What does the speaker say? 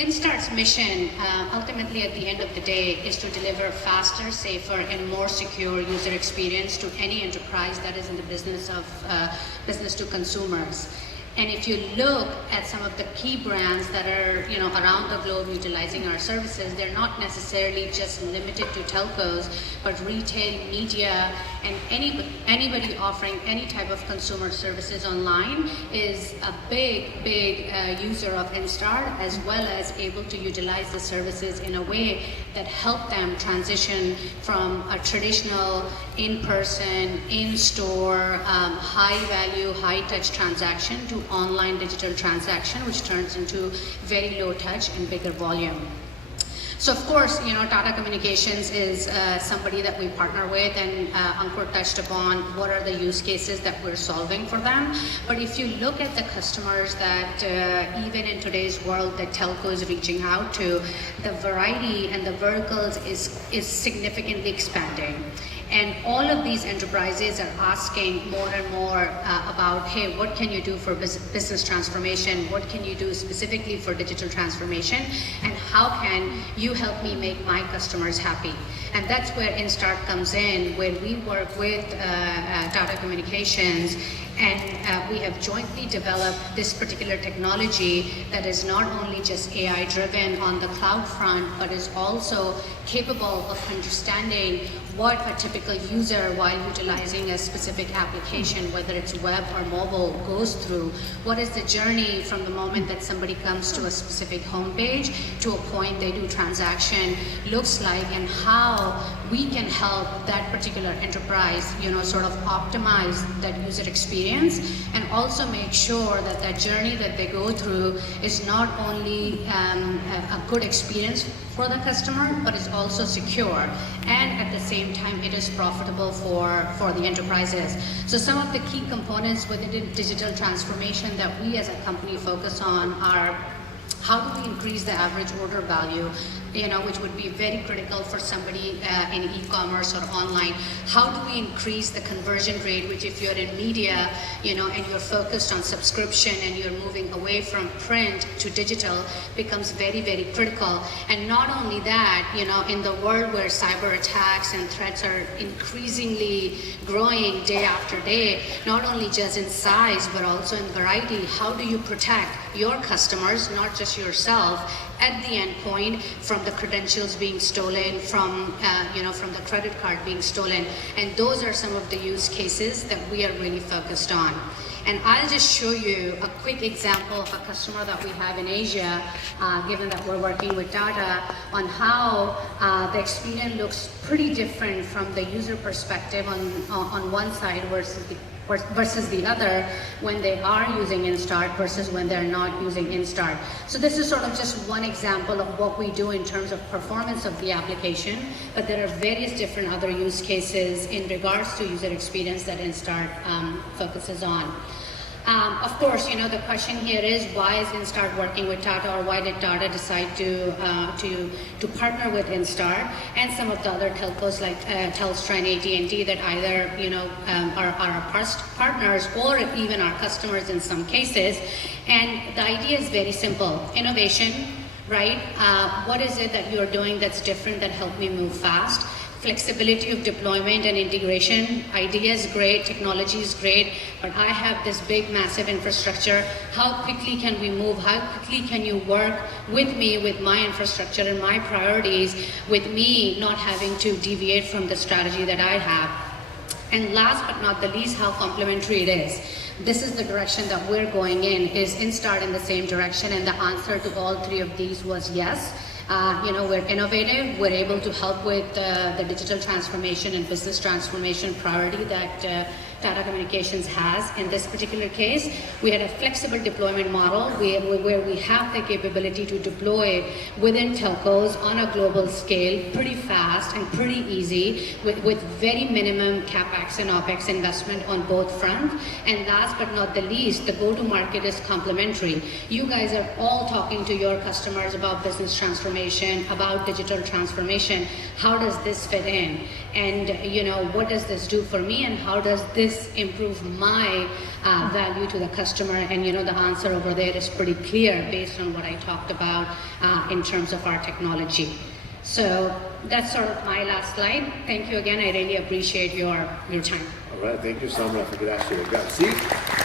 Instart's mission, ultimately at the end of the day, is to deliver faster, safer, and more secure user experience to any enterprise that is in the business of business to consumers. And if you look at some of the key brands that are, around the globe utilizing our services, they're not necessarily just limited to telcos, but retail, media, and anybody offering any type of consumer services online is a big user of Instart, as well as able to utilize the services in a way that help them transition from a traditional in-person, in-store, high-value, high-touch transaction to online digital transaction, which turns into very low touch and bigger volume. So of course, Tata Communications is somebody that we partner with, and Ankur touched upon what are the use cases that we're solving for them. But if you look at the customers that even in today's world that telco is reaching out to, the variety and the verticals is significantly expanding. And all of these enterprises are asking more and more about, hey, what can you do for business transformation? What can you do specifically for digital transformation? And how can you help me make my customers happy? And that's where Instart comes in, where we work with Tata Communications, and we have jointly developed this particular technology that is not only just AI driven on the cloud front, but is also capable of understanding what a typical user, while utilizing a specific application, whether it's web or mobile, goes through. What is the journey from the moment that somebody comes to a specific homepage to a point they do transaction looks like, and how we can help that particular enterprise, sort of optimize that user experience, and also make sure that that journey that they go through is not only a good experience for the customer, but is also secure, and at the same time it is profitable for the enterprises. So some of the key components within digital transformation that we as a company focus on are: how do we increase the average order value, which would be very critical for somebody in e-commerce or online? How do we increase the conversion rate, which if you're in media, and you're focused on subscription and you're moving away from print to digital, becomes very, very critical. And not only that, in the world where cyber attacks and threats are increasingly growing day after day, not only just in size, but also in variety, how do you protect your customers, not just yourself, at the end point, from the credentials being stolen, from the credit card being stolen? And those are some of the use cases that we are really focused on. And I'll just show you a quick example of a customer that we have in Asia, given that we're working with Tata, on how the experience looks pretty different from the user perspective on one side versus the other when they are using Instart versus when they're not using Instart. So this is sort of just one example of what we do in terms of performance of the application, but there are various different other use cases in regards to user experience that Instart focuses on. Of course, the question here is, why is Instart working with Tata, or why did Tata decide to partner with Instart and some of the other telcos like Telstra and AT&T that either are our partners or even our customers in some cases? And the idea is very simple: innovation, right? What is it that you're doing that's different, that help me move fast? Flexibility of deployment and integration. Idea is great, technology is great, but I have this big, massive infrastructure. How quickly can we move? How quickly can you work with me, with my infrastructure and my priorities, with me not having to deviate from the strategy that I have? And last but not the least, how complementary it is. This is the direction that we're going in. Is Instart in the same direction? And the answer to all three of these was yes. We're innovative. We're able to help with the digital transformation and business transformation priority that Tata Communications has. In this particular case, we had a flexible deployment model where we have the capability to deploy within telcos on a global scale pretty fast and pretty easy with very minimum CapEx and OpEx investment on both fronts. And last but not the least, the go-to-market is complementary. You guys are all talking to your customers about business transformation, about digital transformation. How does this fit in? And what does this do for me, and how does this this improve my value to the customer? And you know, the answer over there is pretty clear based on what I talked about in terms of our technology. So that's sort of my last slide. Thank you again. I really appreciate your time. All right, thank you, Samrah, for that. Grazie.